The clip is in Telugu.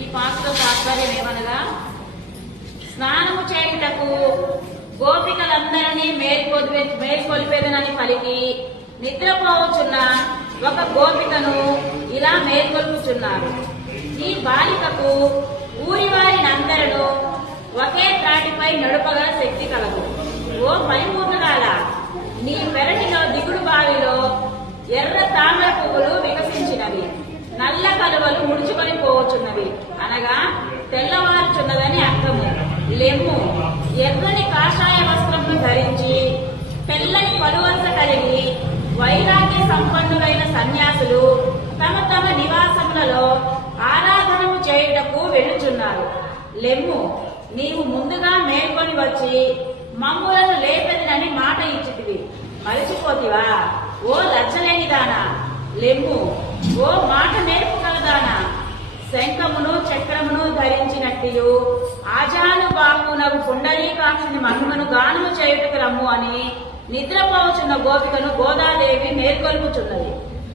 ఈ పాత్ర తాత్పర్యం ఏమనగా, స్నానము చేయుటకు గోపికలందరినీ మేల్కొల్పేదనని పలికి నిద్రపోవచ్చున్న ఒక గోపికను ఇలా మేల్కొల్పుచున్నారు. ఈ బాలికకు ఊరివారినందరూ ఒకే త్రాటిపై నడుపగల శక్తి కలదు. ఓ పరిపూర్ణురాల, నీ పెరటిలో దిగుడు బావిలో ఎర్ర తామర పువ్వులు వికసించినవి, నల్ల కలువలు ముడుచుకొని పోవచ్చున్నవి అనగా తెల్లవారుచున్నదని అర్థము. లెమ్ము, ఎర్రని కాషాయ వస్త్రమును ధరించి తెల్లని పలువరుస కలిగి వైరాగ్య సంపన్నులైన సన్యాసులు తమ తమ నివాసములలో ఆరాధనము చేయుటకు వెళ్ళుచున్నారు. లెమ్ము, నీవు ముందుగా మేల్కొని వచ్చి మమ్ములను లేపెదనని మాట ఇచ్చితివి, మరచిపోతివా? ఓ లజ్జలేనిదానా, లెమ్ము. ఓ మాట నేర్పుగలదానా, శంఖమును చక్రమును ధరించినట్టు ఆజానుబాహునకు పుండరీకాక్షుని మహిమను గానము చేయుటకు రమ్ము అని నిద్రపోవచున్న గోపికను గోదాదేవి మేల్కొల్పుచున్నది.